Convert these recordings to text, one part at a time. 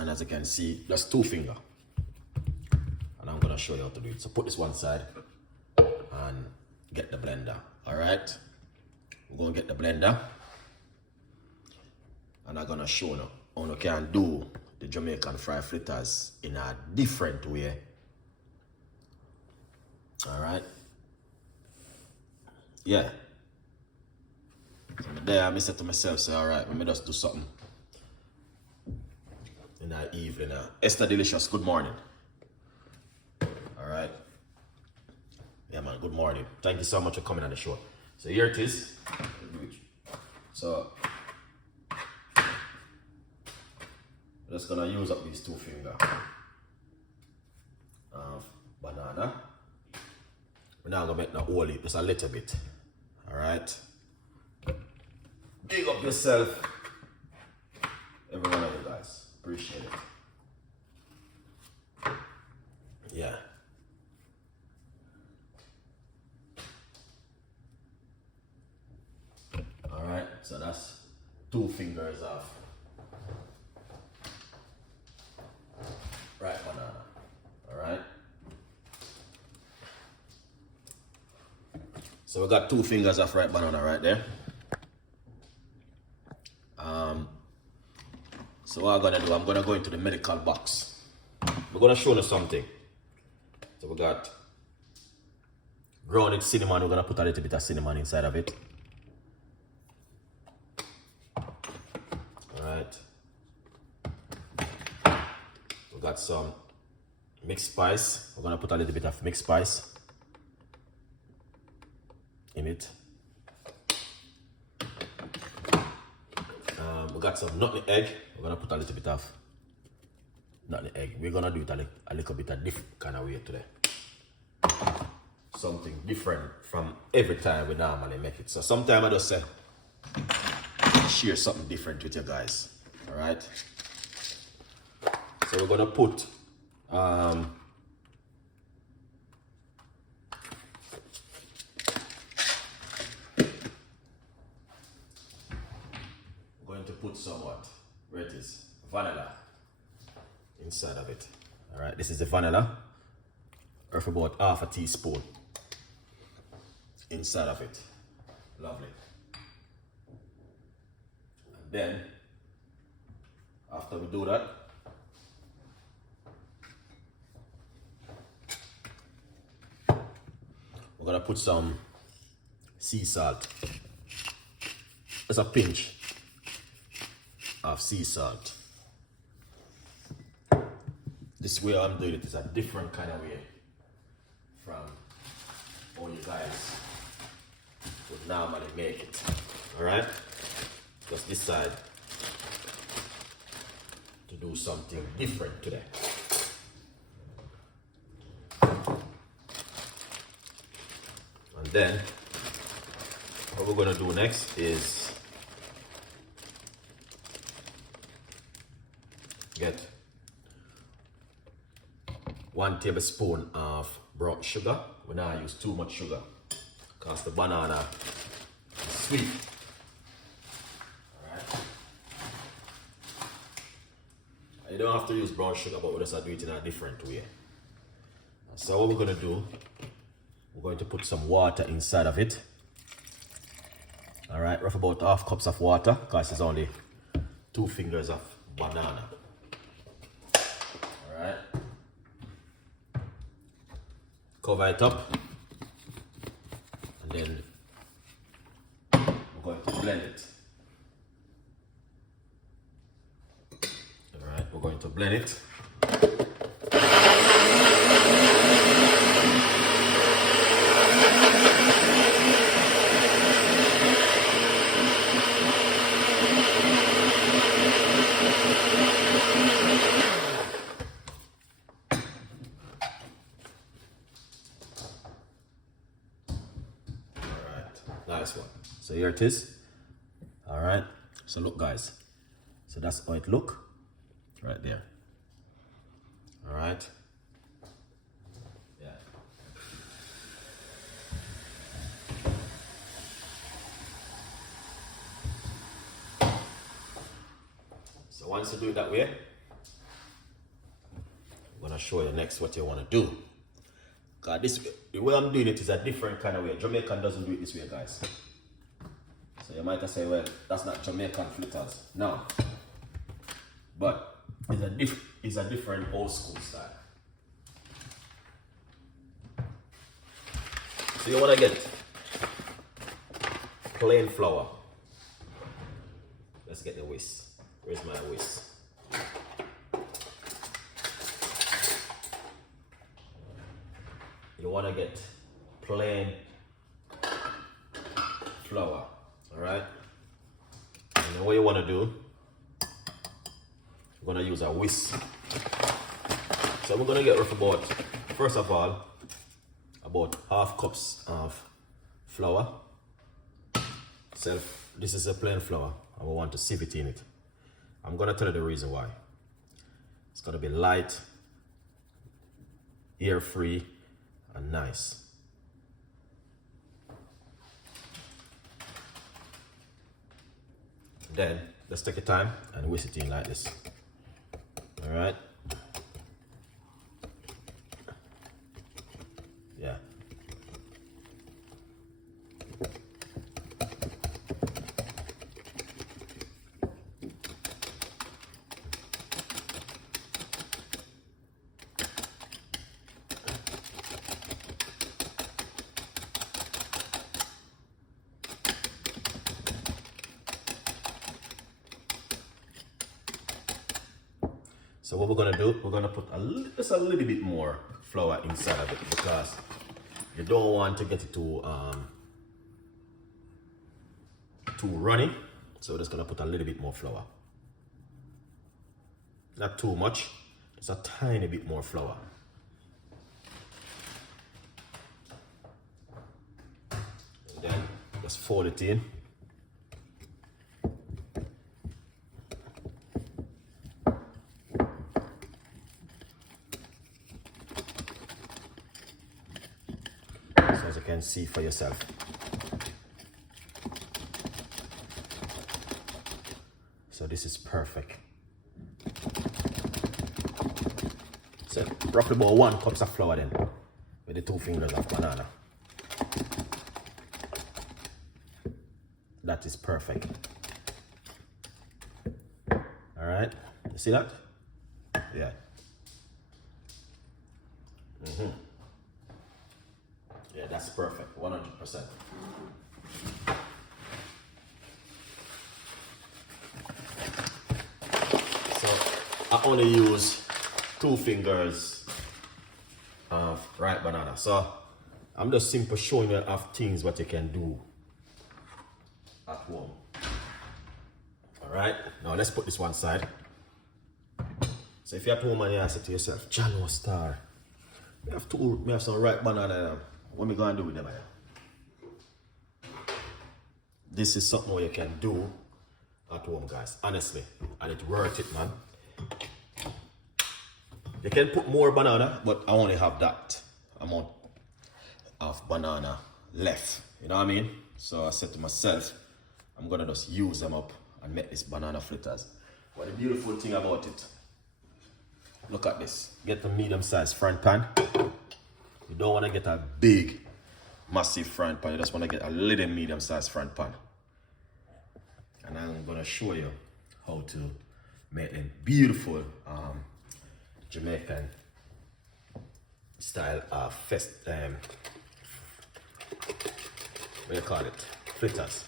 And as you can see, that's 2 finger. And I'm gonna show you how to do it. So put this one side and get the blender. All right, we're gonna get the blender. And I'm gonna show you how you can do the Jamaican fry fritters in a different way. All right. Yeah. So there I said to myself, say, all right, let me just do something in that evening. Esther Delicious, good morning. All right. Yeah, man, good morning. Thank you so much for coming on the show. So here it is. So I'm just gonna use up these 2 finger of banana. We're now gonna make the whole heap, just a little bit. All right. Big up yourself, every one of you guys. Appreciate it. Yeah. All right. So that's 2 fingers off. Right banana. All right. So we got 2 fingers of ripe banana right there. So what I'm gonna do, I'm gonna go into the medical box. We're gonna show you something. So we got grounded cinnamon. We're gonna put a little bit of cinnamon inside of it. All right. We got some mixed spice. We're gonna put a little bit of mixed spice in it. We got some nutmeg egg. We're gonna put a little bit of nutmeg egg. We're gonna do it a little bit of different kind of way today. Something different from every time we normally make it. So sometimes I just say share something different with you guys. All right. So we're gonna put put somewhat, where it is, vanilla inside of it. All right, this is the vanilla, or for about half a teaspoon inside of it. Lovely. And then, after we do that, we're gonna put some sea salt. Just a pinch of sea salt. This way I'm doing it is a different kind of way from how you guys would normally make it. Alright? Just decide to do something different today. And then what we're gonna do next is get 1 tablespoon of brown sugar. We now use too much sugar because the banana is sweet. Alright. You don't have to use brown sugar, but we just do it in a different way. So what we're going to do, we're going to put some water inside of it. Alright, rough about half cups of water because it's only 2 fingers of banana. Alright. Cover it up. And then we're going to blend it. Alright, we're going to blend it. Nice one. So here it is. All right. So look, guys. So that's how it look right there. All right. Yeah. So once you do it that way, I'm gonna show you next what you wanna do. Cause this, the way I'm doing it is a different kind of way. Jamaican doesn't do it this way, guys. So you might say, well, that's not Jamaican fritters. No. But it's a different old school style. So you wanna get plain flour. Let's get the whisk. Where's my whisk? You want to get plain flour, all right? And then what you want to do, you're going to use a whisk. So we're going to get rough about, first of all, about half cups of flour. This is a plain flour. I want to sieve it in it. I'm going to tell you the reason why. It's going to be light, air-free, and nice. Then let's take your time and whisk it in like this. All right. Yeah. So what we're gonna do, we're gonna put just a little bit more flour inside of it because you don't want to get it too runny. So we're just gonna put a little bit more flour. Not too much, just a tiny bit more flour. And then just fold it in. As you can see for yourself. So this is perfect. So roughly about 1 cup of flour then with the 2 fingers of banana. That is perfect. All right, you see that? Yeah. Yeah, that's perfect, 100%. So I only use 2 fingers of ripe banana. So I'm just simply showing you of things what you can do at home. All right, now let's put this one side. So if you're at home and you say to yourself, John, no star, we have some ripe banana. What am I going to do with them? This is something you can do at home, guys, honestly, and it's worth it, man. You can put more banana, but I only have that amount of banana left, you know what I mean? So I said to myself, I'm gonna just use them up and make this banana fritters. But the beautiful thing about it, look at this. Get the medium-sized frying pan. You don't want to get a big, massive frying pan. You just want to get a little medium-sized frying pan. And I'm going to show you how to make a beautiful Jamaican style what do you call it? Fritters.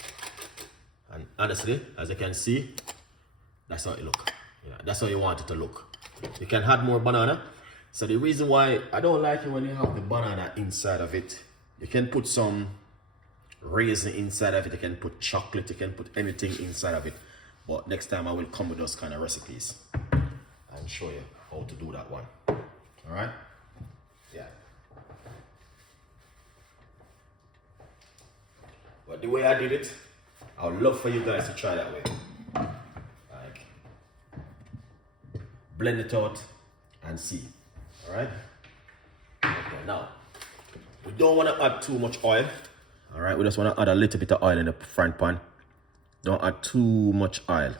And honestly, as you can see, that's how it look. Yeah, that's how you want it to look. You can add more banana. So the reason why I don't like it when you have the banana inside of it, you can put some raisin inside of it, you can put chocolate, you can put anything inside of it. But next time I will come with those kind of recipes and show you how to do that one. All right? Yeah. But the way I did it, I would love for you guys to try that way. Like, blend it out and see. All right? Okay, now, we don't want to add too much oil. All right, we just want to add a little bit of oil in the frying pan. Don't add too much oil.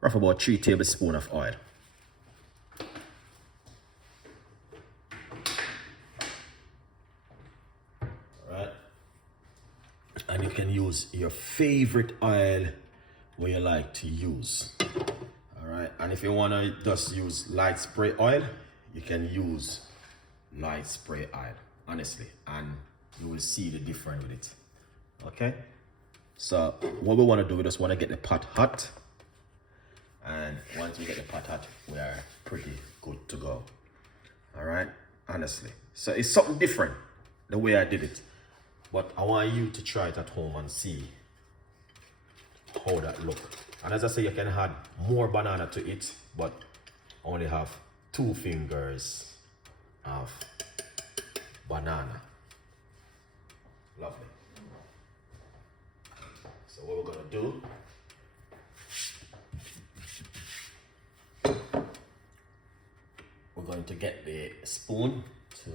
Rough about 3 tablespoons of oil. can use your favorite oil what you like to use. All right, and if you want to just use light spray oil, you can use light spray oil, honestly, and you will see the difference with it. Okay, so what we want to do, we just want to get the pot hot, and once we get the pot hot, we are pretty good to go. All right, honestly, so it's something different the way I did it, but I want you to try it at home and see how that look. And as I say, you can add more banana to it, but only have 2 fingers of banana. Lovely. So what we're gonna do, we're going to get the spoon to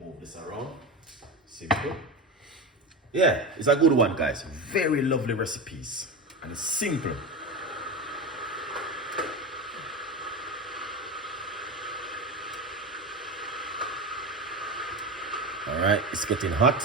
move this around. Simple. Yeah, it's a good one, guys. Very lovely recipes, and it's simple. All right, it's getting hot.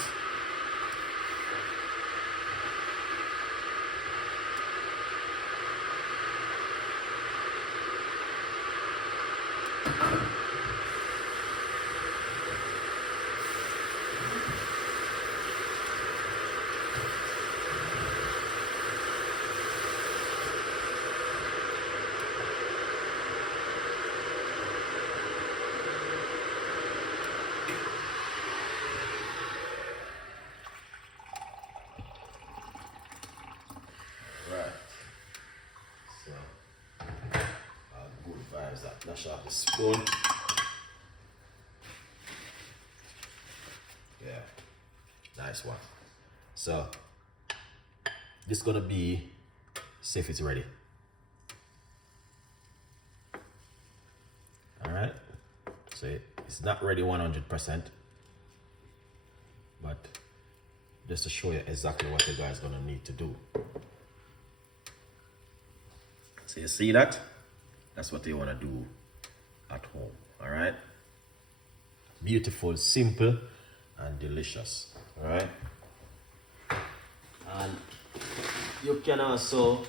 Dash off the spoon. Yeah, nice one. So this is gonna be, see if it's ready. All right, so it's not ready 100%, but just to show you exactly what you guys gonna need to do. So you see that? That's what you want to do at home. All right, beautiful, simple, and delicious. All right, and you can also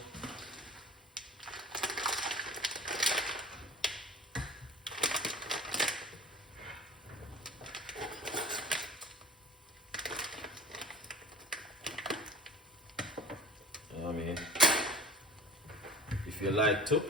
you know what I mean, if you like to,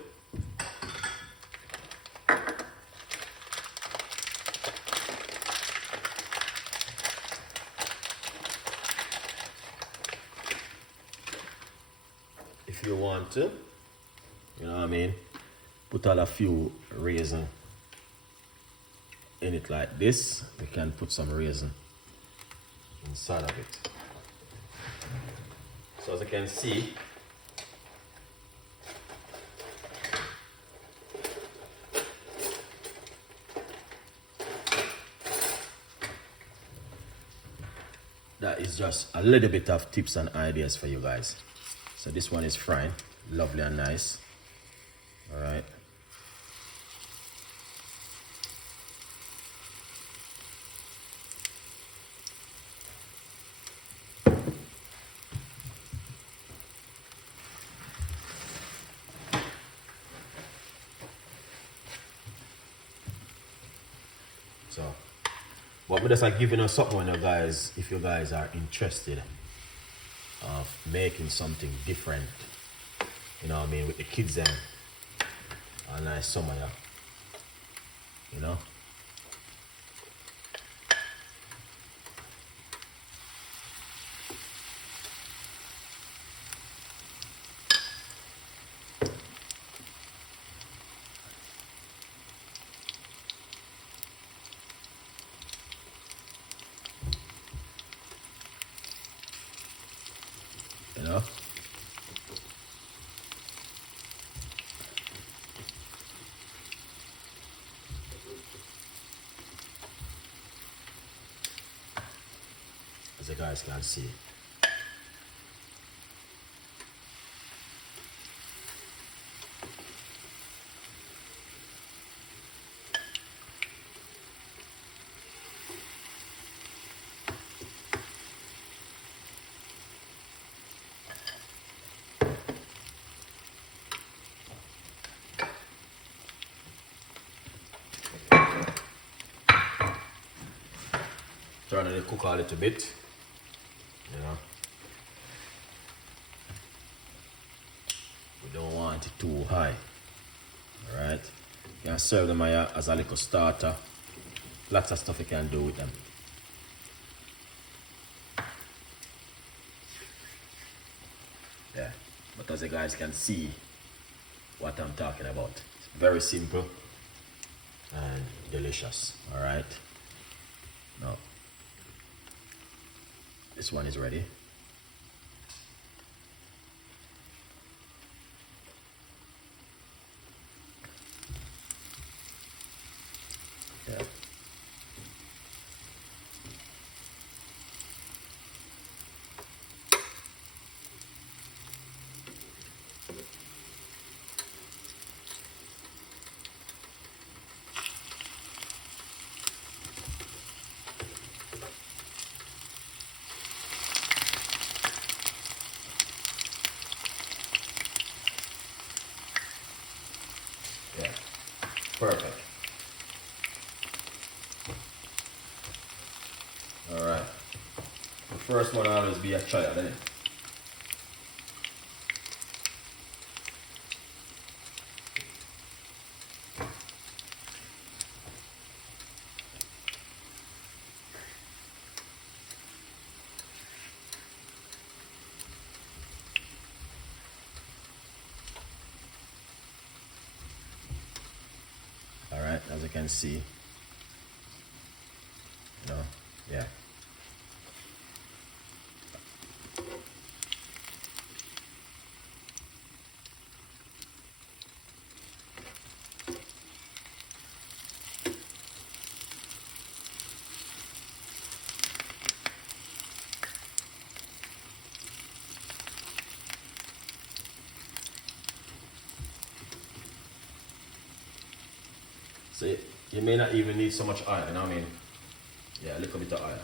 if you want to, you know what I mean, put a few raisin in it like this. We can put some raisin inside of it. So as you can see, that is just a little bit of tips and ideas for you guys. So this one is frying, lovely and nice. All right. So, but we're just like giving us something when you guys, if you guys are interested of making something different, you know what I mean, with the kids and a nice summer, yeah. You know. You know. As you guys can see. turn on the cooker a little bit, you know. We don't want it too high. Alright. You can serve them as a little starter. Lots of stuff you can do with them. Yeah. But as you guys can see what I'm talking about. It's very simple and delicious. Alright. Now this one is ready. Yeah. Yeah. Perfect. Alright. The first one will always be a trial, isn't it? Alright, as you can see. You know, yeah. So you may not even need so much oil, you know what I mean? Yeah, a little bit of oil.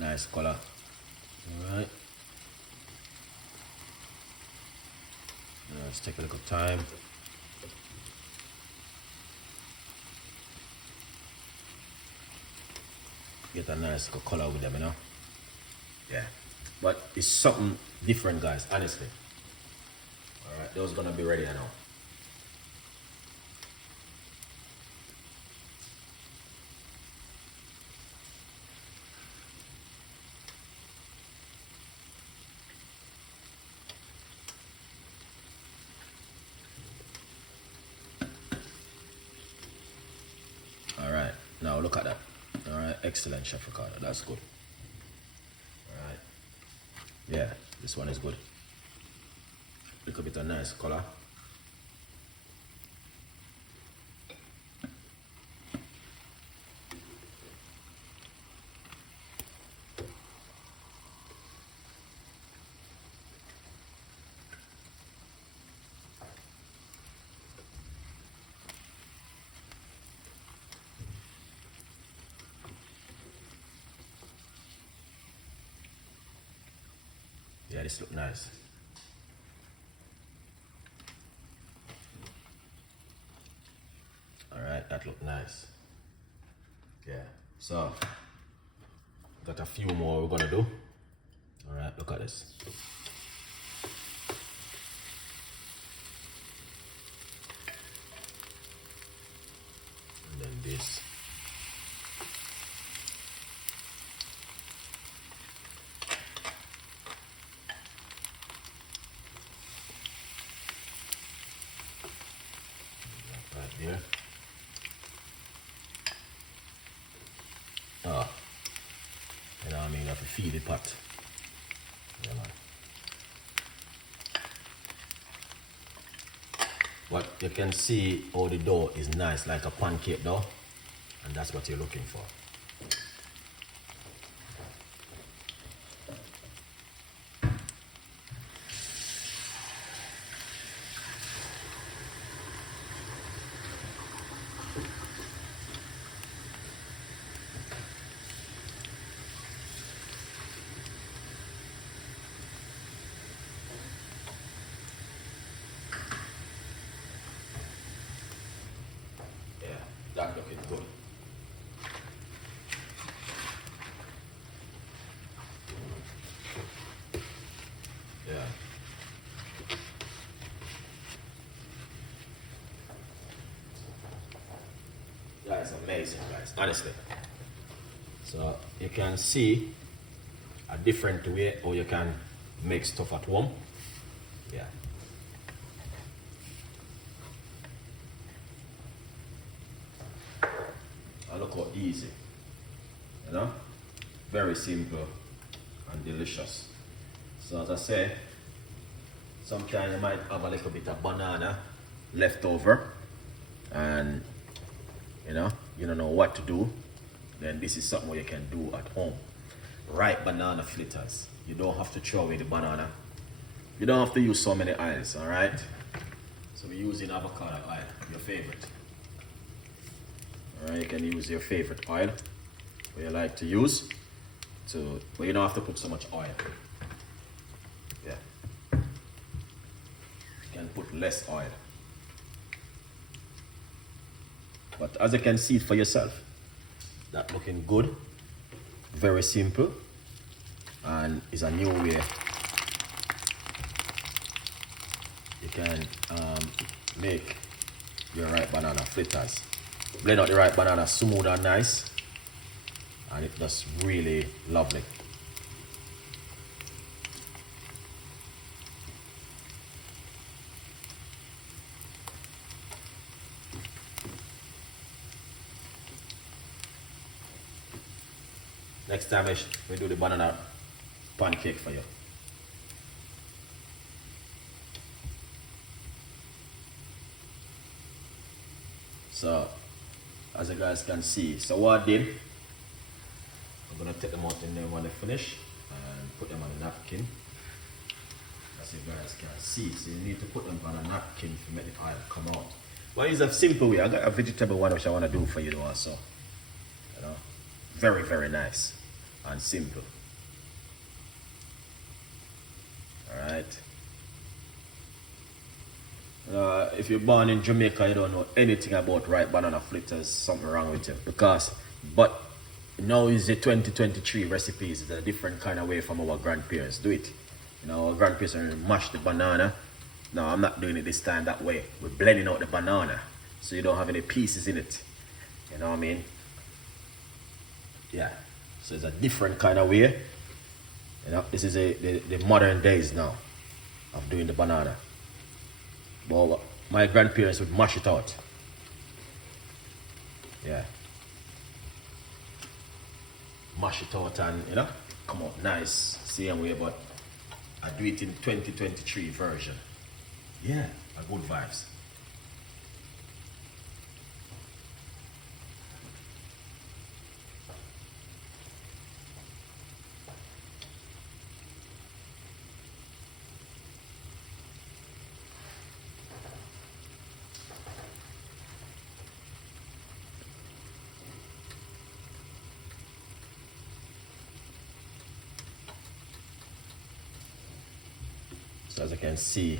Nice color. Alright. Let's take a little time. Get a nice little color with them, you know? Yeah. But it's something different, guys, honestly. Alright, those gonna be ready now. Alright, now look at that. Alright, excellent, Chef Ricardo. That's good. Alright. Yeah, this one is good. Little bit of nice color. Yeah, this look nice. Alright, that look nice. Yeah, so got a few more we're gonna do. Alright, look at this. And then this. Right there. Oh, you know what I mean? You have to feed the pot. Yeah, man. But you can see how the dough is nice, like a pancake dough, and that's what you're looking for. That's amazing, guys, honestly. So you can see a different way how you can make stuff at home. Yeah. And look how easy, you know, very simple and delicious. So as I say, sometimes you might have a little bit of banana left over and you don't know what to do, then this is something you can do at home. Ripe banana fritters. You don't have to throw away the banana. You don't have to use so many oils, all right? So we're using avocado oil, your favorite. All right, you can use your favorite oil what you like to use, but you don't have to put so much oil. Yeah. You can put less oil. But as you can see for yourself, that looking good, very simple, and is a new way you can make your ripe banana fritters. Blend out the ripe banana smooth and nice, and it just really lovely. Next time we do the banana pancake for you. So, as you guys can see, so what I did, I'm gonna take them out in there when they finish and put them on a napkin. As you guys can see, so you need to put them on a napkin to make the oil come out. But it's a simple way. I got a vegetable one which I want to do for you also. You know, very, very nice and simple. All right. If you're born in Jamaica, you don't know anything about ripe banana fritters, something wrong with you. But now is the 2023 recipes. It's a different kind of way from our grandparents do it. You know, our grandparents are mash the banana. No, I'm not doing it this time that way. We're blending out the banana so you don't have any pieces in it. You know what I mean? Yeah. So it's a different kind of way. You know, this is the modern days now of doing the banana. But my grandparents would mash it out. Yeah. Mash it out and, you know, come out nice, same way, but I do it in 2023 version. Yeah, a good vibes. So as you can see,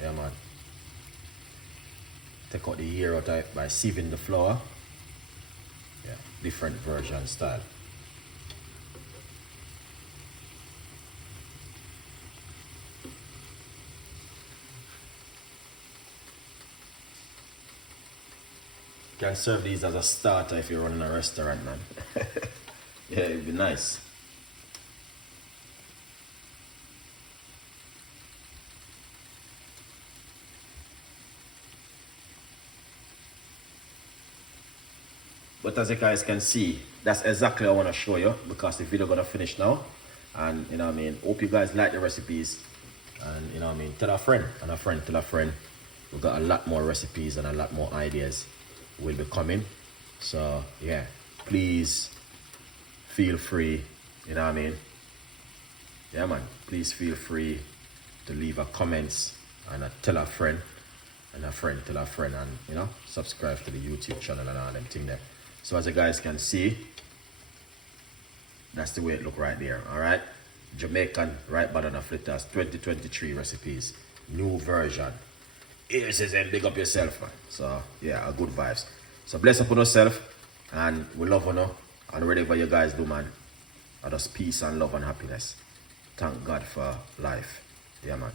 yeah man, take out the hair out by sieving the flour. Yeah, different version style. You can serve these as a starter if you're running a restaurant, man. Yeah, it'd be nice. But as you guys can see, that's exactly what I want to show you, because the video gonna finish now. And you know what I mean, hope you guys like the recipes. And you know what I mean, tell a friend, and a friend tell a friend. We've got a lot more recipes and a lot more ideas will be coming. So yeah, please feel free, you know what I mean? Yeah man, please feel free to leave a comments and tell a friend, and a friend tell a friend, and you know, subscribe to the YouTube channel and all them thing there. So as you guys can see, that's the way it look right there. All right, Jamaican ripe banana fritters 2023 recipes, new version. Here says, big up yourself, man. So yeah, a good vibes. So bless up on yourself, and we love you, and whatever you guys do, man, just peace and love and happiness. Thank God for life. Yeah man.